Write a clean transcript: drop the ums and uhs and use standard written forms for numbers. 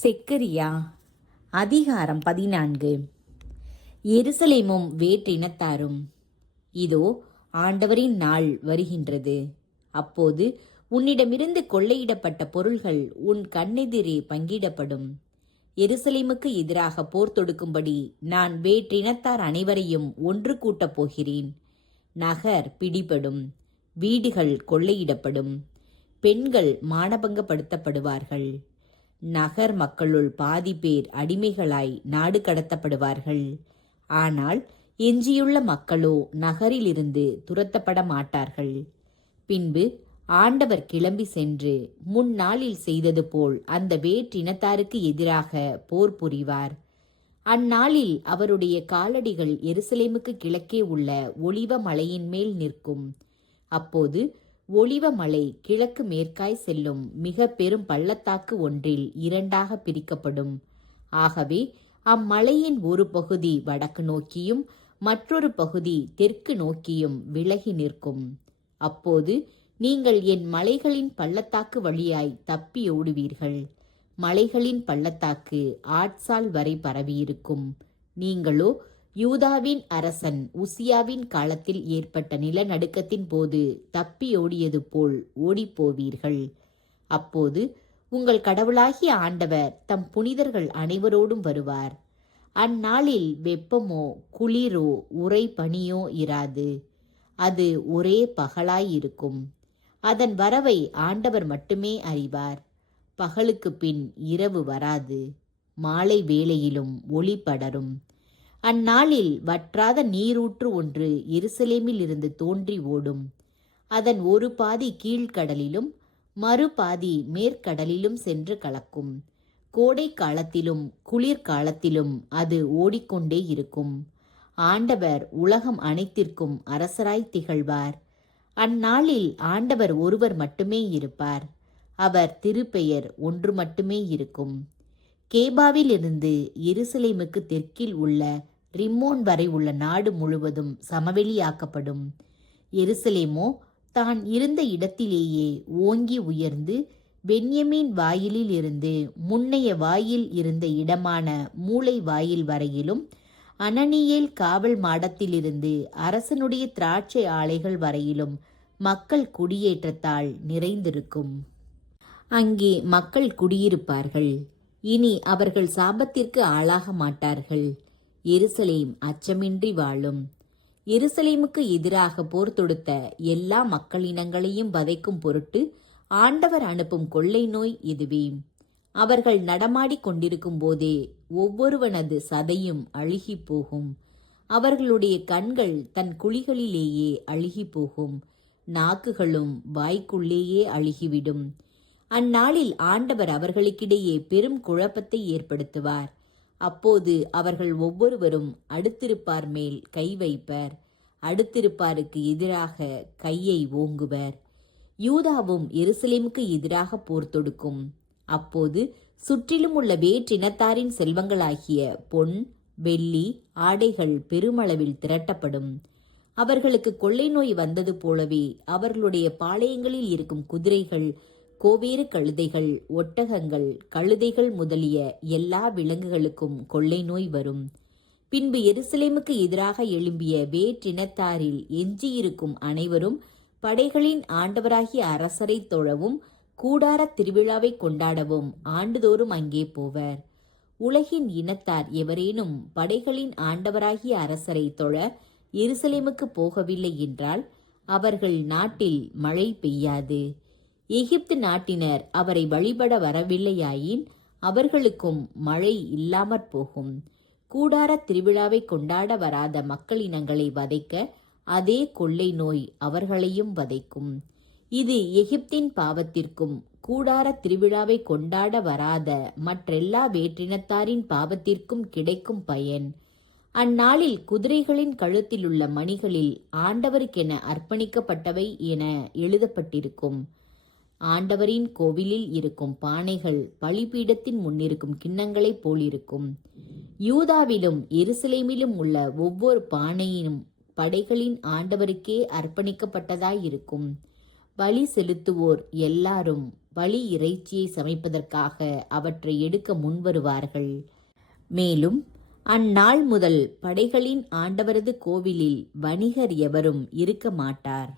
செக்கரியா அதிகாரம் 14. எருசலேமும் வேற்றினத்தாரும். இதோ ஆண்டவரின் நாள் வருகின்றது. அப்போது உன்னிடமிருந்து கொள்ளையிடப்பட்ட பொருள்கள் உன் கண்ணெதிரே பங்கிடப்படும். எருசலேமுக்கு எதிராக போர் தொடுக்கும்படி நான் வேற்றினத்தார் அனைவரையும் ஒன்று கூட்டப் போகிறேன். நகர் பிடிபடும், வீடுகள் கொள்ளையிடப்படும், பெண்கள் மானபங்கப்படுத்தப்படுவார்கள். நகர் மக்களுள் பாதி பேர் அடிமைகளாய் நாடு கடத்தப்படுவார்கள். ஆனால் எஞ்சியுள்ள மக்களோ நகரிலிருந்து துரத்தப்பட மாட்டார்கள். பின்பு ஆண்டவர் கிளம்பி சென்று முன்னாளில் செய்தது போல் அந்த வேற்றினத்தாருக்கு எதிராக போர் புரிவார். அந்நாளில் அவருடைய காலடிகள் எருசலேமுக்கு கிழக்கே உள்ள ஒலிவ மலையின் மேல் நிற்கும். அப்போது ஒலிவ மலை கிழக்கு மேற்காய் செல்லும் மிக பெரும் பள்ளத்தாக்கு ஒன்றில் இரண்டாக பிரிக்கப்படும். ஆகவே அம்மலையின் ஒரு பகுதி வடக்கு நோக்கியும் மற்றொரு பகுதி தெற்கு நோக்கியும் விலகி நிற்கும். அப்போது நீங்கள் என் மலைகளின் பள்ளத்தாக்கு வழியாய் தப்பி ஓடுவீர்கள். மலைகளின் பள்ளத்தாக்கு ஆட்சால் வரை பரவியிருக்கும். நீங்களோ யூதாவின் அரசன் உசியாவின் காலத்தில் ஏற்பட்ட நிலநடுக்கத்தின் போது தப்பி ஓடியது போல் ஓடிப்போவீர்கள். அப்போது உங்கள் கடவுளாகிய ஆண்டவர் தம் புனிதர்கள் அனைவரோடும் வருவார். அந்நாளில் வெப்பமோ குளிரோ உறை பனியோ இராது. அது ஒரே பகலாயிருக்கும். அதன் வரவை ஆண்டவர் மட்டுமே அறிவார். பகலுக்கு பின் இரவு வராது. மாலை வேளையிலும் ஒளி படரும். அந்நாளில் வற்றாத நீரூற்று ஒன்று எருசலேமில் இருந்து தோன்றி ஓடும். அதன் ஒரு பாதி கீழ்கடலிலும் மறுபாதி மேற்கடலிலும் சென்று கலக்கும். கோடை காலத்திலும் குளிர்காலத்திலும் அது ஓடிக்கொண்டே இருக்கும். ஆண்டவர் உலகம் அனைத்திற்கும் அரசராய் திகழ்வார். அந்நாளில் ஆண்டவர் ஒருவர் மட்டுமே இருப்பார். அவர் திருப்பெயர் ஒன்று மட்டுமே இருக்கும். கேபாவிலிருந்து எருசலேமுக்கு தெற்கில் உள்ள ரிம்மோன் வரை உள்ள நாடு முழுவதும் சமவெளியாக்கப்படும். எருசலேமோ தான் இருந்த இடத்திலேயே ஓங்கி உயர்ந்து பென்யமீன் வாயிலில் இருந்து முன்னைய வாயில் இருந்த இடமான மூலை வாயில் வரையிலும் அனனியேல் காவல் மாடத்திலிருந்து அரசனுடைய திராட்சை ஆலைகள் வரையிலும் மக்கள் குடியேற்றத்தால் நிறைந்திருக்கும். அங்கே மக்கள் குடியிருப்பார்கள். இனி அவர்கள் சாபத்திற்கு ஆளாக மாட்டார்கள். எருசலேம் அச்சமின்றி வாழும். எருசலேமுக்கு எதிராக போர் தொடுத்த எல்லா மக்களினங்களையும் வதைக்கும் பொருட்டு ஆண்டவர் அனுப்பும் கொள்ளை நோய் இதுவே. அவர்கள் நடமாடி கொண்டிருக்கும் போதே ஒவ்வொருவனது சதையும் அழுகி போகும். அவர்களுடைய கண்கள் தன் குழிகளிலேயே அழுகி போகும். நாக்குகளும் வாய்க்குள்ளேயே அழுகிவிடும். அந்நாளில் ஆண்டவர் அவர்களுக்கிடையே பெரும் குழப்பத்தை ஏற்படுத்துவார். அப்போது அவர்கள் ஒவ்வொருவரும் அடுத்திருப்பார் மேல் கை வைப்பர். அடுத்திருப்பாருக்கு எதிராக கையை ஓங்குவர். யூதாவும் எருசலேமுக்கு எதிராக போர் தொடுக்கும். அப்போது சுற்றிலும் உள்ள வேற்றினத்தாரின் செல்வங்களாகிய பொன் வெள்ளி ஆடைகள் பெருமளவில் திரட்டப்படும். அவர்களுக்கு கொள்ளை நோய் வந்தது போலவே அவர்களுடைய பாளையங்களில் இருக்கும் குதிரைகள், கோவேறு கழுதைகள், ஒட்டகங்கள், கழுதைகள் முதலிய எல்லா விலங்குகளுக்கும் கொள்ளை நோய் வரும். பின்பு எருசலேமுக்கு எதிராக எழும்பிய வேற்றினத்தாரில் எஞ்சியிருக்கும் அனைவரும் படைகளின் ஆண்டவராகிய அரசரை தொழவும் கூடார திருவிழாவை கொண்டாடவும் ஆண்டுதோறும் அங்கே போவர். உலகின் இனத்தார் எவரேனும் படைகளின் ஆண்டவராகிய அரசரை தொழ எருசலேமுக்கு போகவில்லை என்றால் அவர்கள் நாட்டில் மழை பெய்யாது. எகிப்து நாட்டினர் அவரை வழிபட வரவில்லையாயின் அவர்களுக்கும் மழை இல்லாமற் போகும். கூடார திருவிழாவை கொண்டாட வராத மக்களினங்களை வதைக்க அதே கொள்ளை நோய் அவர்களையும் வதைக்கும். இது எகிப்தின் பாவத்திற்கும் கூடார திருவிழாவை கொண்டாட வராத மற்றெல்லா வேற்றினத்தாரின் பாவத்திற்கும் கிடைக்கும் பயன். அந்நாளில் குதிரைகளின் கழுத்திலுள்ள மணிகளில் ஆண்டவருக்கென அர்ப்பணிக்கப்பட்டவை என எழுதப்பட்டிருக்கும். ஆண்டவரின் கோவிலில் இருக்கும் பானைகள் பலிபீடத்தின் முன்னிருக்கும் கிண்ணங்களைப் போலிருக்கும். யூதாவிலும் எருசலேமிலும் உள்ள ஒவ்வொரு பானையினும் படைகளின் ஆண்டவருக்கே அர்ப்பணிக்கப்பட்டதாயிருக்கும். பலி செலுத்துவோர் எல்லாரும் பலி இறைச்சியை சமைப்பதற்காக அவற்றை எடுக்க முன்வருவார்கள். மேலும் அந்நாள் முதல் படைகளின் ஆண்டவரது கோவிலில் வணிகர் எவரும் இருக்க மாட்டார்.